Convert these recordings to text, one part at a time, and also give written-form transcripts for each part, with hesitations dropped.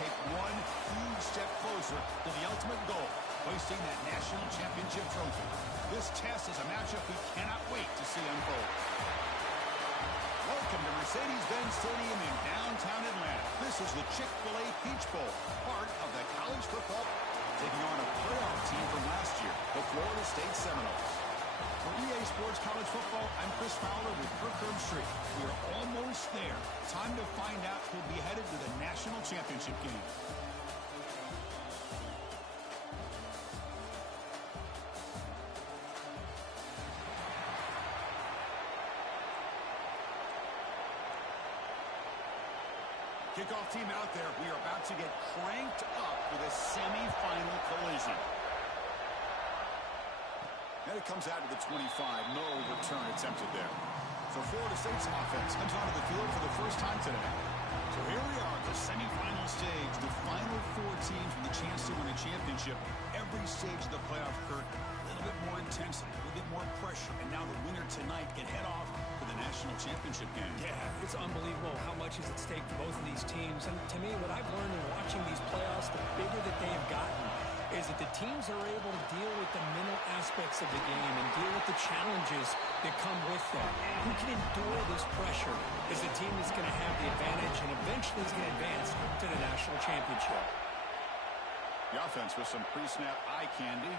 take one huge step closer to the ultimate goal, hoisting that national championship trophy. This test is a matchup we cannot wait to see unfold. Welcome to Mercedes-Benz Stadium in downtown Atlanta. This is the Chick-fil-A Peach Bowl, part of the college football, taking on a playoff team from last year, the Florida State Seminoles. For EA Sports College Football, I'm Chris Fowler with Kirk Herbstreit. We are almost there. Time to find out who'll be headed to the national championship game. Kickoff team out there. We are about to get cranked up with a semifinal collision. And it comes out to the 25. No return attempted there. So Florida State's offense comes onto the field for the first time today. So here we are at the semifinal stage. The final four teams with a chance to win a championship. Every stage of the playoff, Kirk, a little bit more intensity, a little bit more pressure. And now the winner tonight can head off to the national championship game. Yeah, it's unbelievable how much is at stake for both of these teams. And to me, what I've learned in watching these playoffs, the bigger that they have gotten, is that the teams are able to deal with the mental aspects of the game and deal with the challenges that come with that. Who can endure this pressure is the team that's going to have the advantage and eventually is going to advance to the national championship. The offense with some pre-snap eye candy.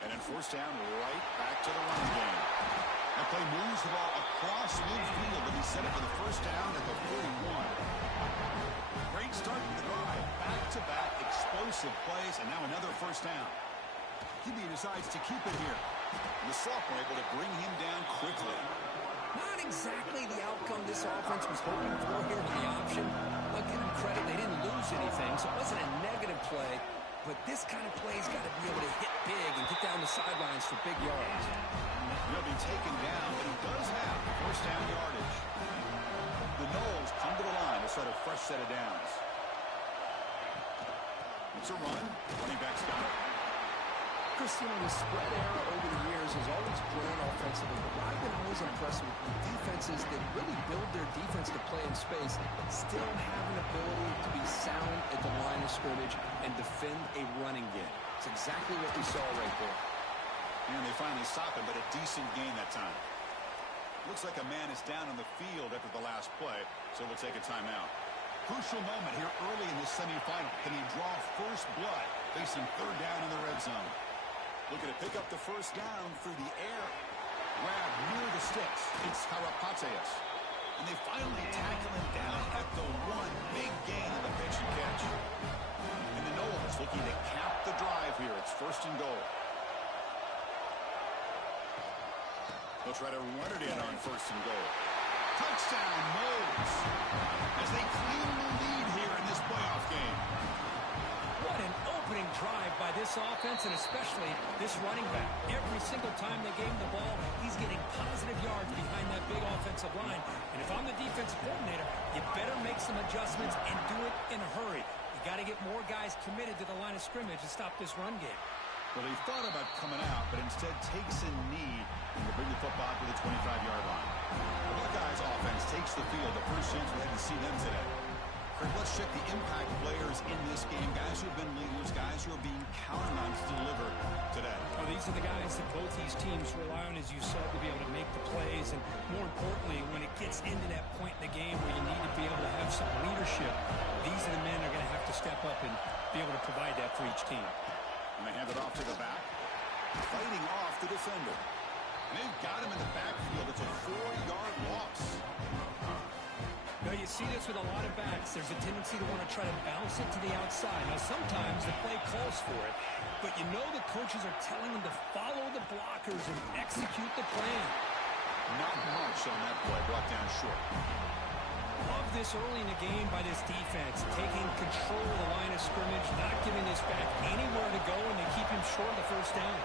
And then forced down right back to the running game. That play moves the ball across midfield, and he set it for the first down at the 41. Great start to the drive. Back-to-back explosive plays, and now another first down. QB decides to keep it here. And the sophomore able to bring him down quickly. Not exactly the outcome this offense was hoping for here with the option. I'll give them credit. They didn't lose anything, so it wasn't a negative play. But this kind of play's got to be able to hit big and get down the sidelines for big yards. He'll be taken down, but he does have first down yardage. The Noles come to the line to start a fresh set of downs. It's a run. Running back's got it. Christian, the spread era over the years has always grown offensively, but I've been always impressed with defenses that really build their defense to play in space, still have an ability to be sound at the line of scrimmage and defend a running game. It's exactly what we saw right there. And they finally stop him, but a decent gain that time. Looks like a man is down on the field after the last play, so we'll take a timeout. Crucial moment here early in the semifinal. Can he draw first blood facing third down in the red zone? Looking to pick up the first down through the air. Grab near the sticks. It's Karapateas. And they finally tackle him down at the one. Big gain on the pitch and catch. And the Noles looking to cap the drive here. It's first and goal. They'll try to run it in on first and goal. Touchdown, Noles. As they claim the lead here in this playoff game. What an opening drive by this offense, and especially this running back. Every single time they gave him the ball, he's getting positive yards behind that big offensive line. And if I'm the defensive coordinator, you better make some adjustments and do it in a hurry. You got to get more guys committed to the line of scrimmage to stop this run game. Well, he thought about coming out, but instead takes a knee and will bring the football to the 25-yard line. The Buckeyes offense takes the field. The first chance we had to see them today. Kirk, let's check the impact players in this game. Guys who have been leaders, guys who are being counted on to deliver today. Well, these are the guys that both these teams rely on, as you saw, to be able to make the plays. And more importantly, when it gets into that point in the game where you need to be able to have some leadership, these are the men that are going to have to step up and be able to provide that for each team. And they hand it off to the back. Fighting off the defender. And they've got him in the backfield. It's a 4-yard loss. Now, you see this with a lot of backs. There's a tendency to want to try to bounce it to the outside. Now, sometimes the play calls for it, but you know the coaches are telling them to follow the blockers and execute the plan. Not much on that play, brought down short. Love this early in the game by this defense, taking control of the line of scrimmage, not giving this back anywhere to go, and they keep him short of the first down.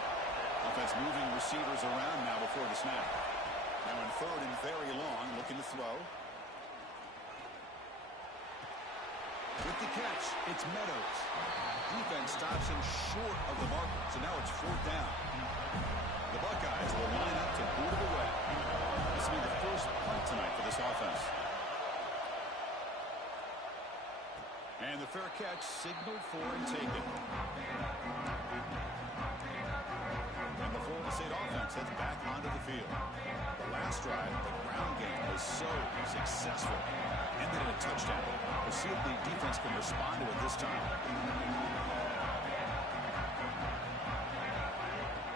Offense moving receivers around now before the snap. Now in third and very long, looking to throw. With the catch, it's Meadows. Defense stops him short of the marker, so now it's fourth down. The Buckeyes will line up to boot it away. This will be the first punt tonight for this offense. And the fair catch signaled for and taken. And the Florida State offense heads back onto the field. The last drive, the ground game was so successful. Ended in a touchdown. We'll see if the defense can respond to it this time.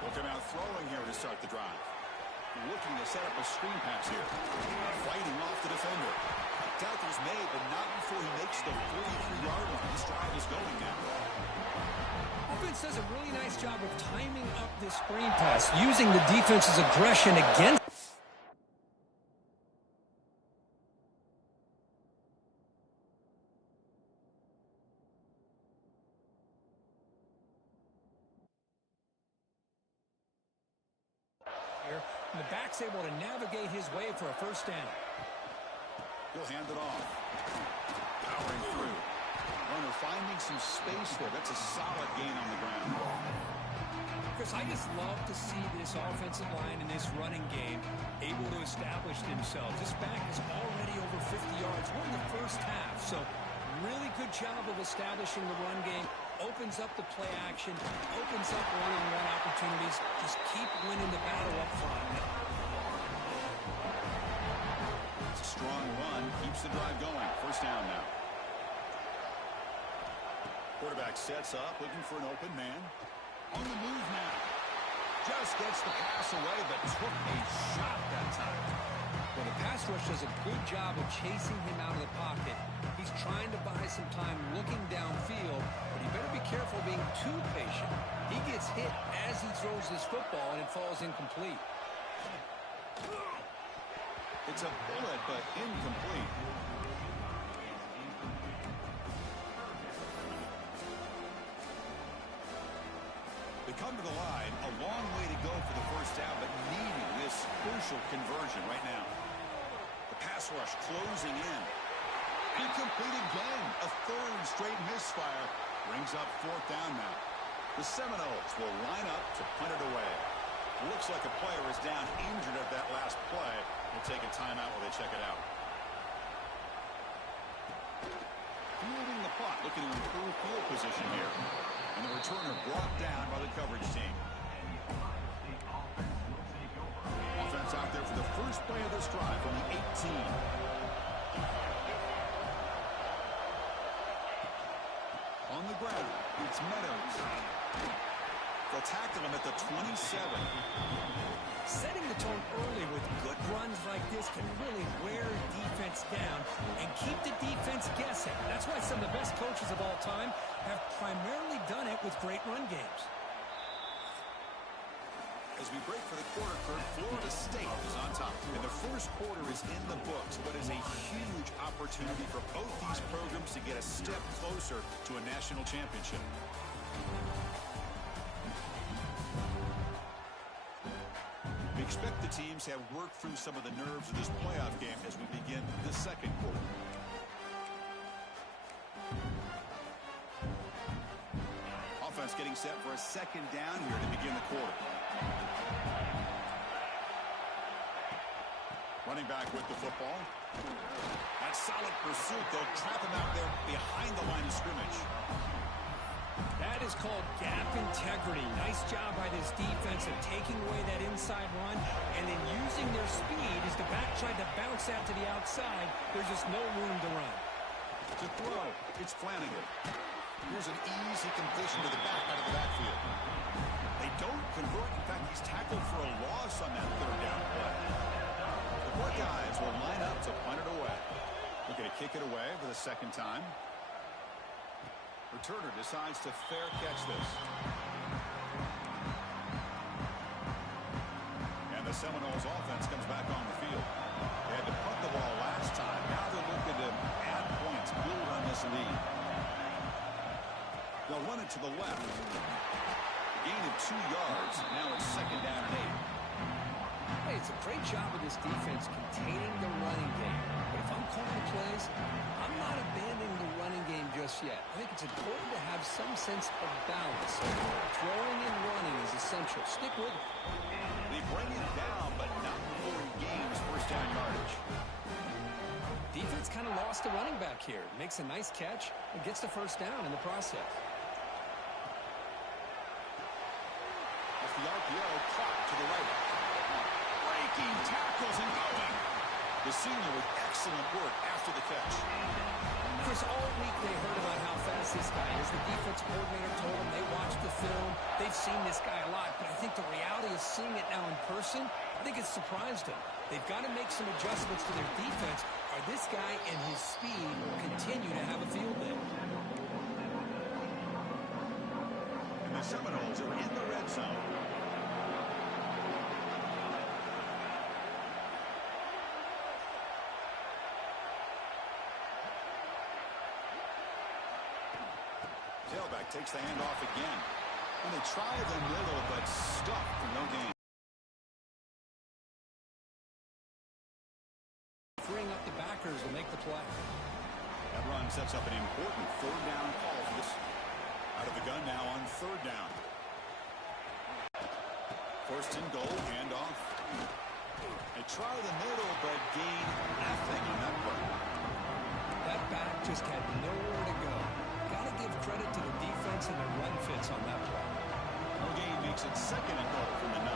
We'll come out throwing here to start the drive. Looking to set up a screen pass here. Fighting off the defender. Tackle's made, but not before he makes the 43-yard line. This drive is going now. Offense does a really nice job of timing up this screen pass, using the defense's aggression against. And the back's able to navigate his way for a first down. He'll hand it off. Powering through. Runner finding some space there. That's a solid gain on the ground. Chris, I just love to see this offensive line in this running game able to establish themselves. This back is already over 50 yards. We're in the first half, so really good job of establishing the run game. Opens up the play action, opens up one-on-one opportunities. Just keep winning the battle up front. Strong run keeps the drive going. First down now. Quarterback sets up, looking for an open man. On the move now. Just gets the pass away, but took a shot that time. Well, the pass rush does a good job of chasing him out of the pocket. He's trying to buy some time looking downfield, but he better be careful being too patient. He gets hit as he throws this football, and it falls incomplete. It's a bullet, but incomplete. They come to the line, a long way to go for the first down, but needing this crucial conversion right now. The pass rush closing in. Incomplete again. A third straight misfire brings up fourth down now. The Seminoles will line up to punt it away. Looks like a player is down injured at that last play. We'll take a timeout while they check it out. Fielding the punt, looking to improve field position here. And the returner brought down by the coverage team. Offense out there for the first play of this drive from the 18. On the ground, it's Meadows. They'll tackle him at the 27. Setting the tone early with good runs like this can really wear defense down and keep the defense guessing. That's why some of the best coaches of all time have primarily done it with great run games. As we break for the quarter, Kurt, Florida State is on top. And the first quarter is in the books, but is a huge opportunity for both these programs to get a step closer to a national championship. We expect the teams have worked through some of the nerves of this playoff game as we begin the second quarter. Offense getting set for a second down here to begin the quarter. Running back with the football. That solid pursuit, they'll trap him out there behind the line of scrimmage. That is called gap integrity. Nice job by this defense of taking away that inside run and then using their speed as the back tried to bounce out to the outside. There's just no room to run. To throw, it's Flanagan. Here's an easy completion to the back out of the backfield. They don't convert. In fact, he's tackled for a loss on that third down play. The Buckeyes will line up to punt it away. Looking to kick it away for the second time. Returner decides to fair catch this. And the Seminoles offense comes back on the field. They had to punt the ball last time. Now they're looking to add points, build on this lead. They'll run it to the left. A gain of 2 yards. Now it's second down and 8. Hey, it's a great job of this defense containing the running game. But if I'm calling the plays, I'm not abandoning the running game just yet. I think it's important to have some sense of balance. Throwing and running is essential. Stick with it. They bring it down, but not before he gains first down yardage. Defense kind of lost a running back here. Makes a nice catch and gets the first down in the process. Off the RPO, clock to the right. Breaking tackles and going. The senior with excellent work after the catch. Chris, all week they heard about how fast this guy is. The defense coordinator told them they watched the film. They've seen this guy a lot, but I think the reality is seeing it now in person, I think it's surprised them. They've got to make some adjustments to their defense, or this guy and his speed will continue to have a field day. And the Seminoles are in the red zone. Tailback takes the handoff again. And they try the middle, but stuffed for no gain. Freeing up the backers will make the play. That run sets up an important third down call for this. Out of the gun now on third down. First and goal, handoff. They try the middle, but gain nothing on that play. That back just had nowhere to go. Got to give credit to the defense and the run fits on that play. No gain makes it second and goal from the 9.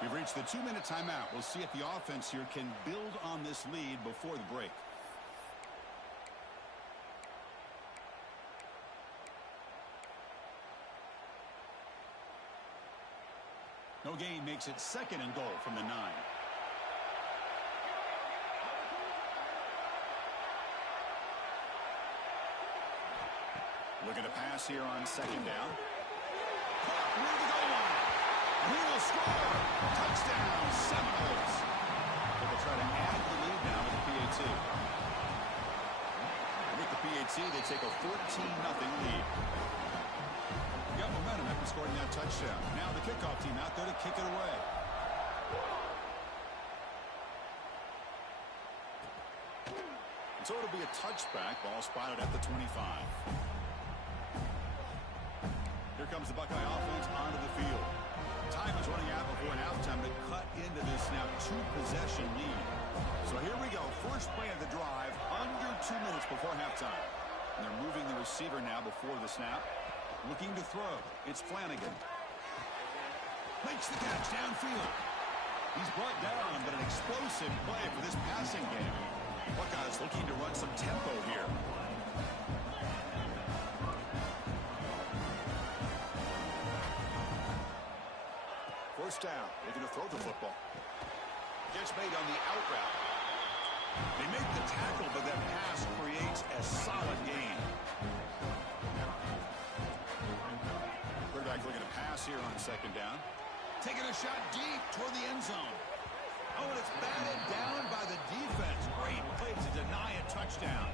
We've reached the 2-minute timeout. We'll see if the offense here can build on this lead before the break. No gain makes it second and goal from the 9. Looking to pass here on second down. Near the goal line. He will score. Touchdown, Seminoles. They will try to add the lead now with the PAT. With the PAT, they take a 14-0 lead. Got momentum after scoring that touchdown. Now the kickoff team out there to kick it away. And so it'll be a touchback. Ball spotted at the 25. Here comes the Buckeye offense onto the field. Time is running out before halftime to cut into this now 2-possession lead. So here we go. First play of the drive, under 2 minutes before halftime. And they're moving the receiver now before the snap. Looking to throw. It's Flanagan. Makes the catch downfield. He's brought down, but an explosive play for this passing game. Buckeyes looking to run some tempo here. First down. Looking to throw the football. Gets made on the out route. They make the tackle, but that pass creates a solid gain. Quarterback looking to pass here on second down. Taking a shot deep toward the end zone. Oh, and it's batted down by the defense. Great play to deny a touchdown.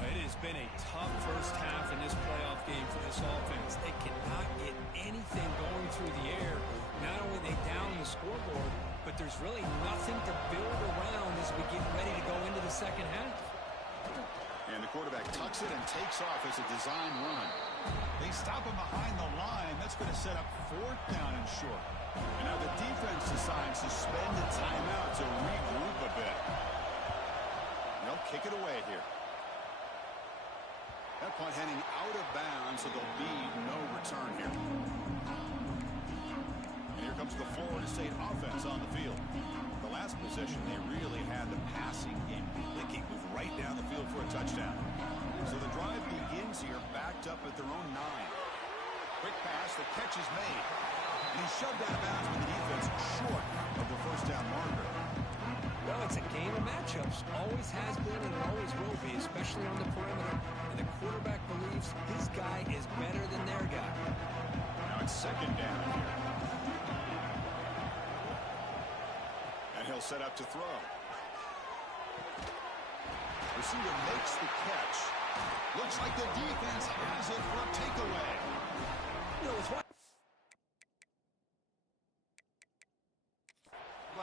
It has been a tough first half in this playoff game for this offense. They cannot get anything going through the air. Not only are they down the scoreboard, but there's really nothing to build around as we get ready to go into the second half. And the quarterback tucks it and takes off as a design run. They stop him behind the line. That's going to set up fourth down and short. And now the defense decides to spend a timeout to regroup a bit. They'll kick it away here. That punt heading out of bounds, so there'll be no return here. And here comes the Florida State offense on the field. The last possession, they really had the passing game clicking, moved right down the field for a touchdown. So the drive begins here, backed up at their own 9. Quick pass, the catch is made. And he's shoved out of bounds with the defense short of the first down marker. Well, it's a game of matchups. Always has been and always will be, especially on the perimeter. And the quarterback believes his guy is better than their guy. Now it's second down here. And he'll set up to throw. Receiver makes the catch. Looks like the defense has it for a takeaway. You know, it's what...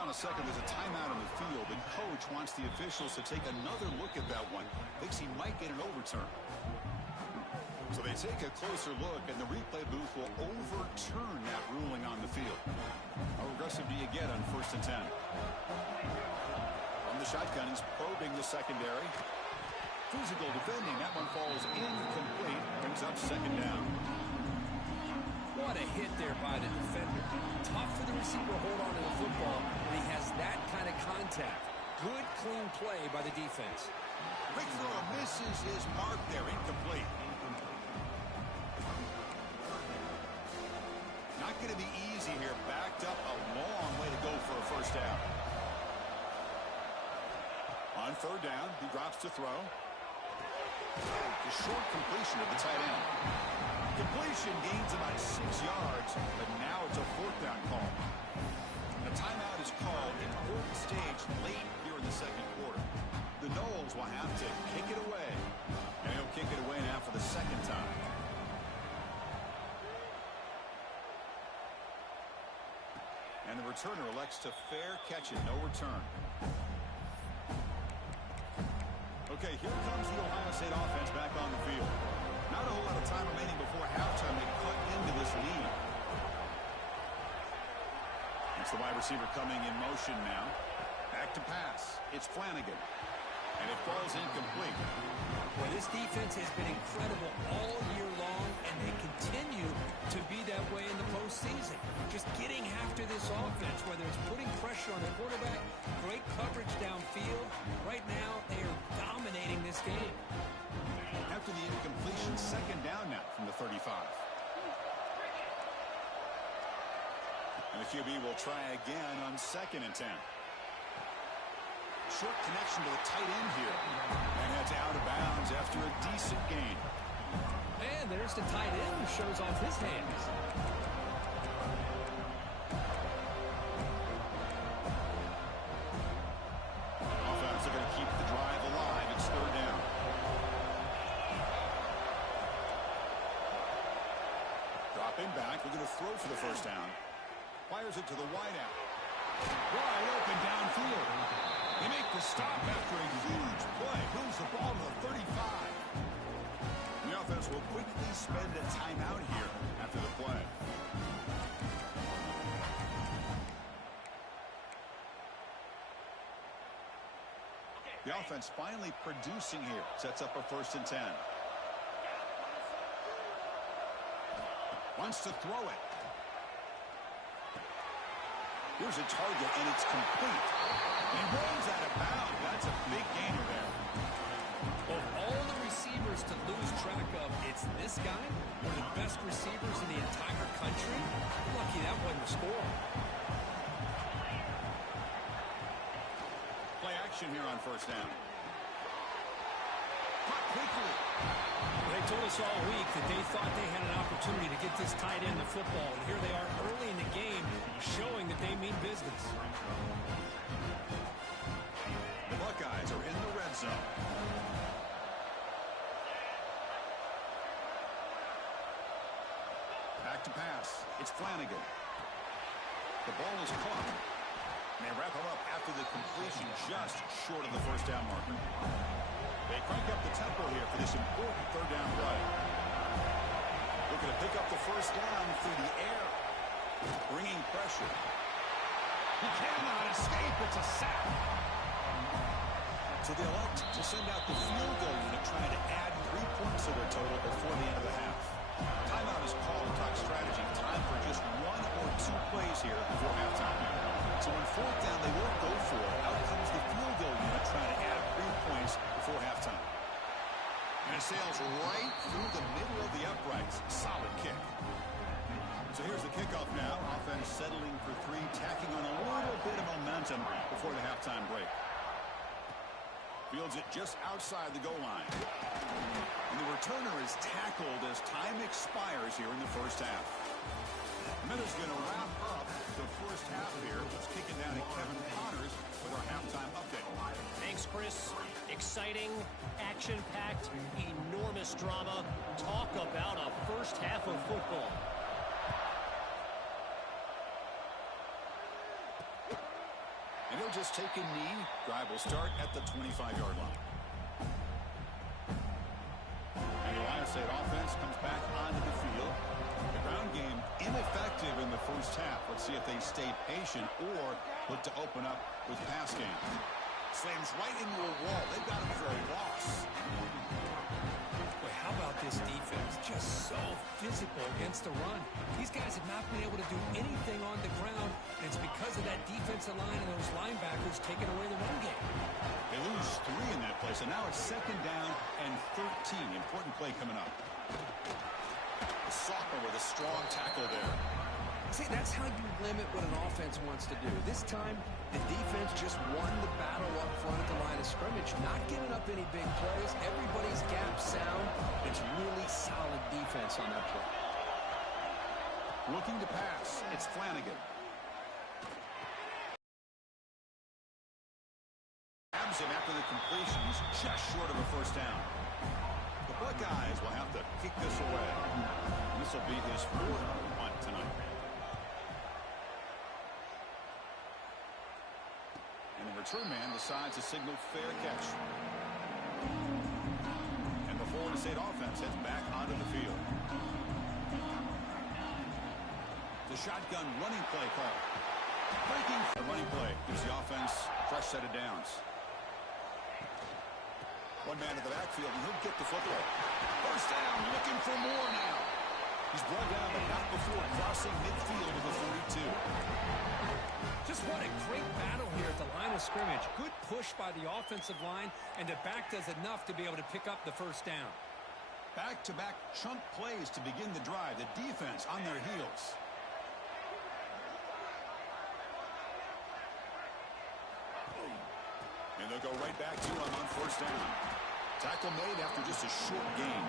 On on a second. There's a timeout on the field. The coach wants the officials to take another look at that one. Thinks he might get an overturn. So they take a closer look, and the replay booth will overturn that ruling on the field. How aggressive do you get on 1st and 10? From the shotgun, he's probing the secondary. Physical defending. That one falls incomplete. Brings up 2nd down. What a hit there by the defender. Tough for the receiver to hold on to the football when he has that kind of contact. Good, clean play by the defense. Quick throw misses his mark there. Incomplete. Not going to be easy here. Backed up a long way to go for a 1st down. On 3rd down, he drops to throw. The short completion of the tight end. Completion gains about 6 yards, but now it's a 4th down call. A timeout is called. Important stage late here in the 2nd quarter. The Noles will have to kick it away. And he'll kick it away now for the 2nd time. And the returner elects to fair catch it. No return. Okay, here comes the Ohio State offense back on the field. Not a whole lot of time remaining before halftime. They cut into this lead. It's the wide receiver coming in motion now. Back to pass. It's Flanagan. And it falls incomplete. Well, this defense has been incredible all year long, and they continue to be that way in the postseason. Just getting after this offense, whether it's putting pressure on the quarterback, great coverage downfield. Right now, they are dominating this game. After the incompletion, 2nd down now from the 35. And the QB will try again on 2nd and 10. Short connection to the tight end here. And that's out of bounds after a decent gain. And there's the tight end who shows off his hands. Offense are going to keep the drive alive. It's 3rd down. Dropping back. We're going to throw for the 1st down. Fires it to the wideout. Wide open downfield. They make the stop after a huge play. Moves the ball to the 35. The offense will quickly spend a timeout here after the play. The offense finally producing here. Sets up a 1st and 10. Wants to throw it. Here's a target, and it's complete. He rolls out of bounds. That's a big gainer there. Of all the receivers to lose track of, it's this guy, one of the best receivers in the entire country. Lucky that wasn't a score. Play action here on 1st down. Caught quickly. They told us all week that they thought they had an opportunity to get this tight end the football, and here they are early in the game showing that they mean business. The Buckeyes are in the red zone. Back to pass. It's Flanagan. The ball is caught. And they wrap him up after the completion just short of the 1st down marker. They crank up the tempo here for this important 3rd down play. Looking to pick up the 1st down through the air. Bringing pressure. He cannot escape. It's a sack. So they elect to send out the field goal unit, trying to add 3 points to their total before the end of the half. Timeout is called to talk strategy. Time for just 1 or 2 plays here before halftime. So on 4th down, they won't go for it. Out comes the field goal unit trying to add 3 points before halftime. And it sails right through the middle of the uprights. Solid kick. So here's the kickoff now. Offense settling for 3, tacking on a little bit of momentum before the halftime break. Fields it just outside the goal line. And the returner is tackled as time expires here in the 1st half. Miller's going to wrap up the 1st half here. Let's kick it down to Kevin Connors with our halftime update. Thanks, Chris. Exciting, action-packed, enormous drama. Talk about a 1st half of football. And he'll just take a knee. Drive will start at the 25-yard line. And the Ohio State offense comes back onto the field. The ground game ineffective in the first half. Let's see if they stay patient or look to open up with pass game. Slams right into a wall. They've got him for a loss. Boy, how about this defense? Just so physical against the run. These guys have not been able to do anything on the ground, and it's because of that defensive line and those linebackers taking away the run game. They lose 3 in that play, so now it's 2nd down and 13. Important play coming up. The sophomore with a strong tackle there. See, that's how you limit what an offense wants to do. This time, the defense just won the battle up front at the line of scrimmage, not giving up any big plays. Everybody's gap sound. It's really solid defense on that play. Looking to pass. It's Flanagan. Grabs him after the completion. He's just short of a first down. The Buckeyes will have to kick this away. This will be his 4th punt tonight. And the return man decides to signal fair catch. And the Florida State offense heads back onto the field. The shotgun running play call. Breaking the running play gives the offense a fresh set of downs. One man in the backfield, and he'll get the football. First down, looking for more now. He's brought down, but not before crossing midfield to the 42. Just what a great battle here at the line of scrimmage. Good push by the offensive line, and the back does enough to be able to pick up the first down. Back-to-back chunk plays to begin the drive. The defense on their heels. And they'll go right back to him on first down. Tackle made after just a short gain.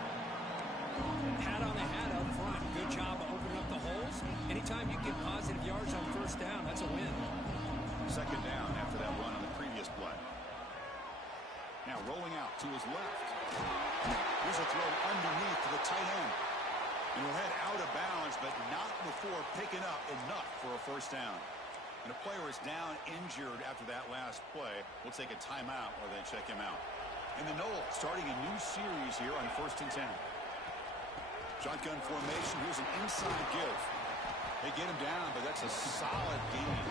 Hat on the hat up front. Good job of opening up the holes. Anytime you get positive yards on first down, that's a win. 2nd down after that run on the previous play. Now rolling out to his left. Here's a throw underneath to the tight end. And he'll head out of bounds, but not before picking up enough for a first down. And a player is down injured after that last play. We'll take a timeout or then check him out. And the Noles starting a new series here on 1st and 10. Shotgun formation. Here's an inside give. They get him down, but that's a solid gain.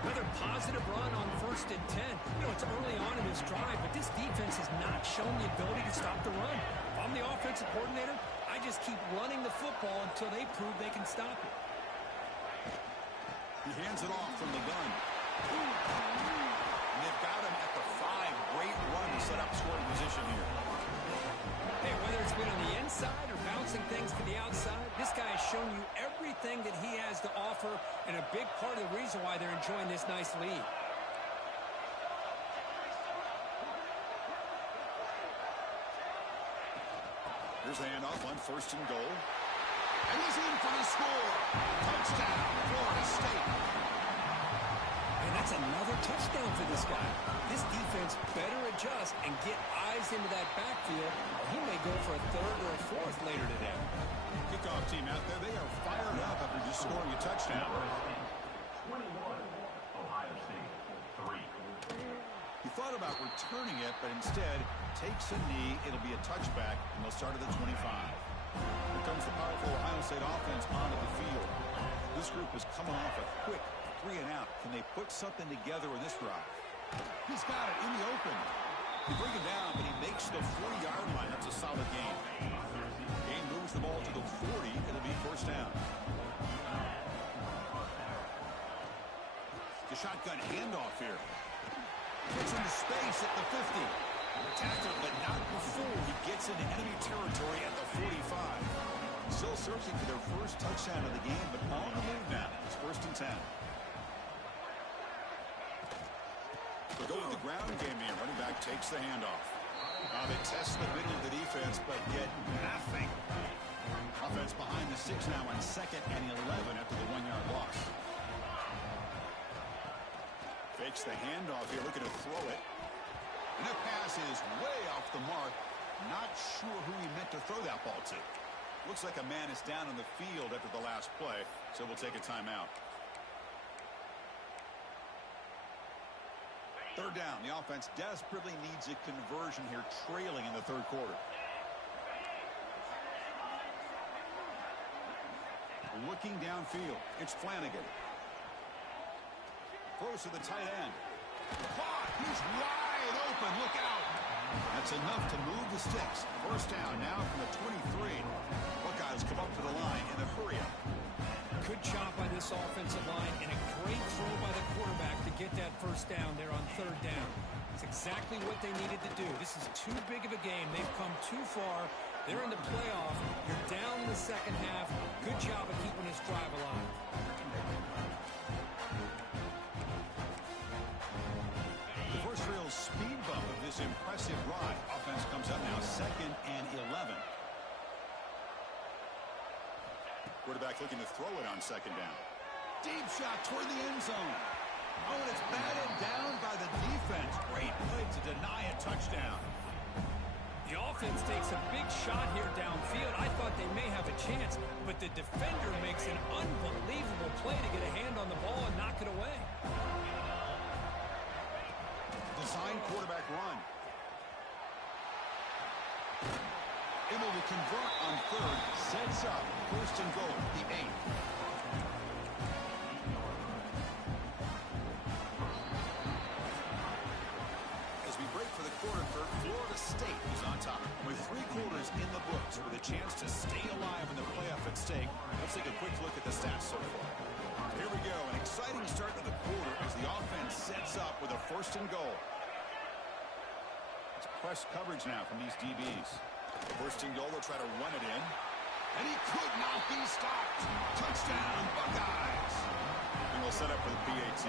Another positive run on 1st and 10. You know, it's early on in this drive, but this defense has not shown the ability to stop the run. If I'm the offensive coordinator, I just keep running the football until they prove they can stop it. He hands it off from the gun. And they've got him at the 5. Great run to set up scoring position here. Hey, whether it's been on the inside or bouncing things to the outside, this guy has shown you everything that he has to offer, and a big part of the reason why they're enjoying this nice lead. Here's the handoff on 1st and goal. And he's in for the score. Touchdown, Florida State. And that's another touchdown for this guy. This defense better adjust and get eyes into that backfield, or he may go for a 3rd or a 4th later today. Kickoff team out there, they are fired up after just scoring a touchdown. 21, Ohio State, 3. He thought about returning it, but instead takes a knee. It'll be a touchback, and they'll start at the 25. Here comes the powerful Ohio State offense onto the field. This group is coming off a quick 3 and out. Can they put something together in this drive? He's got it in the open. They bring him down, but he makes the 40-yard line. That's a solid gain. Gain moves the ball to the 40. It'll be first down. The shotgun handoff here. Gets into space at the 50. Tackled, but not before he gets into enemy territory at the 45. Still searching for their first touchdown of the game, but on the move now. It's 1st and 10. They'll go with the ground game here. Running back takes the handoff. They test the middle of the defense, but get nothing. Offense behind the 6 now on 2nd and 11 after the 1-yard loss. Fakes the handoff here, looking to throw it. And that pass is way off the mark. Not sure who he meant to throw that ball to. Looks like a man is down on the field after the last play, so we'll take a timeout. Third down. The offense desperately needs a conversion here, trailing in the third quarter. Looking downfield. It's Flanagan. Throws to the tight end. Caught. He's wide open. Look out. That's enough to move the sticks. First down now from the 23. Buckeyes come up to the line in a hurry-up. Good job by this offensive line and a great throw by the quarterback to get that first down there on third down. It's exactly what they needed to do. This is too big of a game. They've come too far. They're in the playoff. You're down in the second half. Good job of keeping this drive alive. The first real speed bump of this impressive ride. Offense comes up now, 2nd and 11. Quarterback looking to throw it on 2nd down. Deep shot toward the end zone. Oh, and it's batted down by the defense. Great play to deny a touchdown. The offense takes a big shot here downfield. I thought they may have a chance, but the defender makes an unbelievable play to get a hand on the ball and knock it away. Design quarterback run. Able to convert on third. Sets up 1st and goal, the 8th. As we break for the quarter, Florida State is on top. With 3 quarters in the books with a chance to stay alive in the playoff at stake, let's take a quick look at the stats so far. Here we go, an exciting start to the quarter as the offense sets up with a 1st and goal. It's press coverage now from these DBs. 1st and goal, they'll try to run it in. And he could not be stopped. Touchdown, Buckeyes. And we'll set up for the PAT.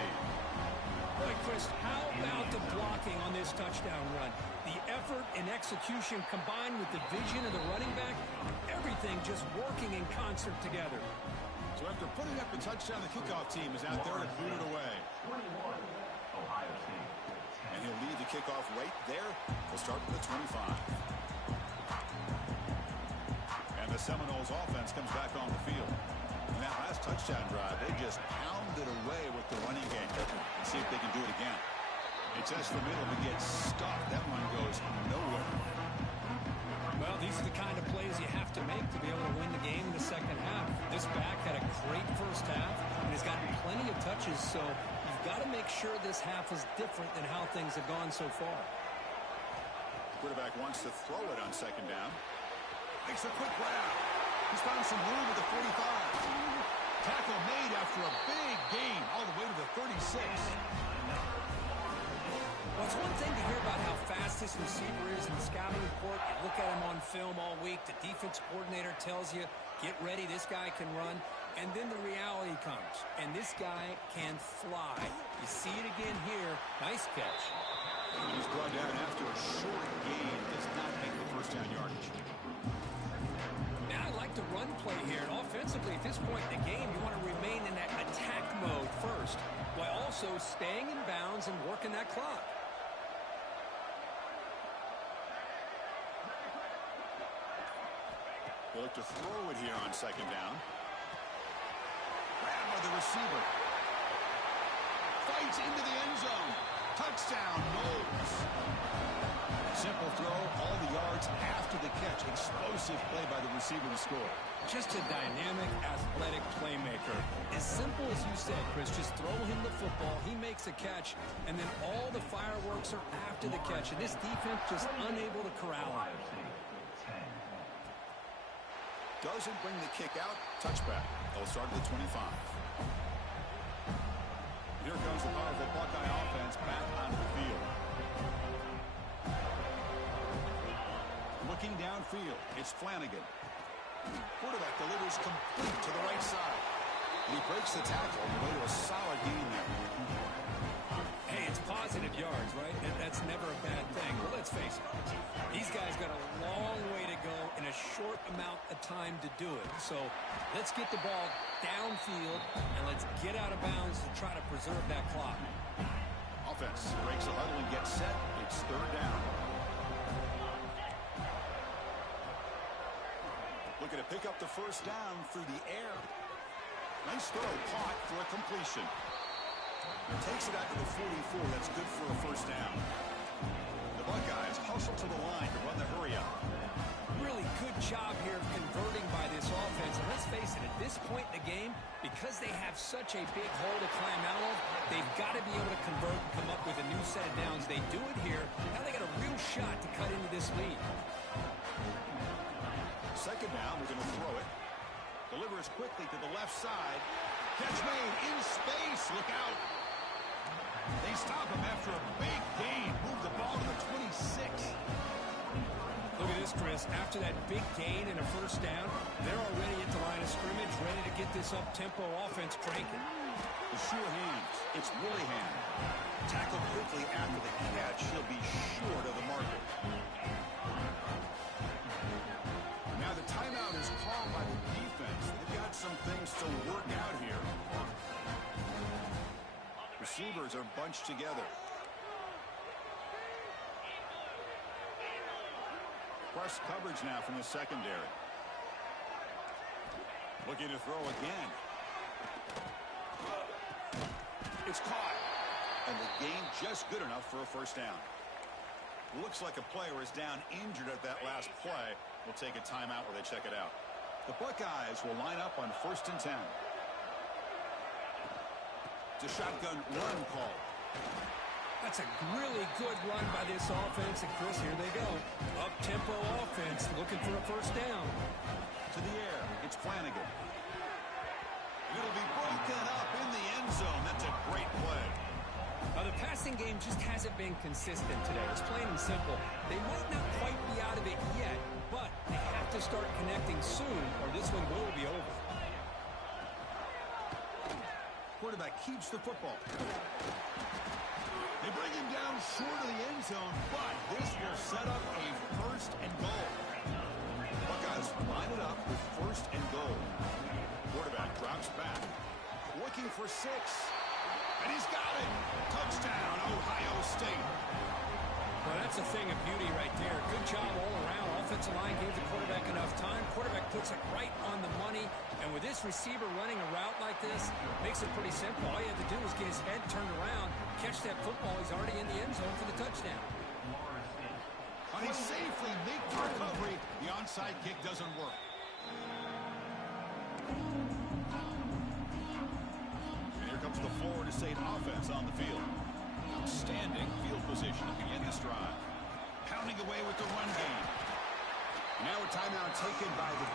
Boy, Chris, how about the blocking on this touchdown run? The effort and execution combined with the vision of the running back, everything just working in concert together. So after putting up a touchdown, the kickoff team is out there to boot it away. 21, Ohio State. And he'll lead the kickoff right there. We'll start with the 25. And the Seminoles offense comes back on the field. In that last touchdown drive, they just pounded away with the running game. Let's see if they can do it again. They test the middle but get stuffed. That one goes nowhere. Well, these are the kind of plays you have to make to be able to win the game in the second half. This back had a great first half and has gotten plenty of touches, so you've got to make sure this half is different than how things have gone so far. Quarterback wants to throw it on 2nd down. Makes a quick grab. He's found some room at the 45. Tackle made after a big gain all the way to the 36. Well, it's one thing to hear about how fast this receiver is in the scouting report. You look at him on film all week. The defense coordinator tells you, get ready, this guy can run. And then the reality comes, and this guy can fly. You see it again here. Nice catch. He's brought down after a short gain. Does not make the first down yardage. Now I like the run play here. And offensively, at this point in the game, you want to remain in that attack mode first, while also staying in bounds and working that clock. They look to throw it here on 2nd down. Grabbed by the receiver. Fights into the end zone. Touchdown, Knowles. Simple throw, all the yards after the catch. Explosive play by the receiver to score. Just a dynamic, athletic playmaker. As simple as you said, Chris, just throw him the football, he makes a catch, and then all the fireworks are after the catch. And this defense just unable to corral him. Doesn't bring the kick out. Touchback. They'll start at the 25. Here comes the powerful Buckeye offense back onto the field. Looking downfield, it's Flanagan. Quarterback delivers complete to the right side. And he breaks the tackle on the way to a solid gain there. Hey, it's positive yards, right? That's never a bad thing. Well, let's face it. These guys got a long way to go in a short amount of time to do it. So let's get the ball downfield, and let's get out of bounds to try to preserve that clock. Offense breaks the huddle and gets set. It's 3rd down. Looking to pick up the first down through the air. Nice throw, caught for a completion. Takes it out to the 44. That's good for a first down. The Buckeyes hustle to the line to run the hurry up. Really good job here of converting by this offense. And let's face it, at this point in the game, because they have such a big hole to climb out of, they've got to be able to convert and come up with a new set of downs. They do it here. Now they got a real shot to cut into this lead. Second down, we're going to throw it. Delivers quickly to the left side. Catch made in space. Look out. They stop him after a big gain. Move the ball to the 26. Look at this, Chris. After that big gain and a first down, they're already at the line of scrimmage, ready to get this up-tempo offense cranking. The sure hands. It's Willingham. Tackled quickly after the catch. He'll be short of the marker. Now the timeout is called by the defense. They've got some things to work out here. Receivers are bunched together. Press coverage now from the secondary. Looking to throw again. It's caught. And the gain just good enough for a first down. Looks like a player is down injured at that last play. We'll take a timeout where they check it out. The Buckeyes will line up on 1st and 10. It's a shotgun run call. That's a really good run by this offense. And, Chris, here they go. Up-tempo offense looking for a first down. To the air. It's Flanagan. It'll be broken up in the end zone. That's a great play. The passing game just hasn't been consistent today. It's plain and simple. They might not quite be out of it yet, but they have to start connecting soon or this one will be over. Quarterback keeps the football. They bring him down short of the end zone, but this will set up a 1st and goal. Buckeyes line it up with 1st and goal. Quarterback drops back. Looking for 6. And he's got it. Touchdown, Ohio State. Well, that's a thing of beauty right there. Good job all around. Offensive line gave the quarterback enough time. Quarterback puts it right on the money. And with this receiver running a route like this, makes it pretty simple. All you have to do is get his head turned around, catch that football. He's already in the end zone for the touchdown. And he safely makes the recovery. The onside kick doesn't work. And here comes the Florida State offense on the field. Outstanding field position to begin this drive. Pounding away with the run game. Now a timeout taken by the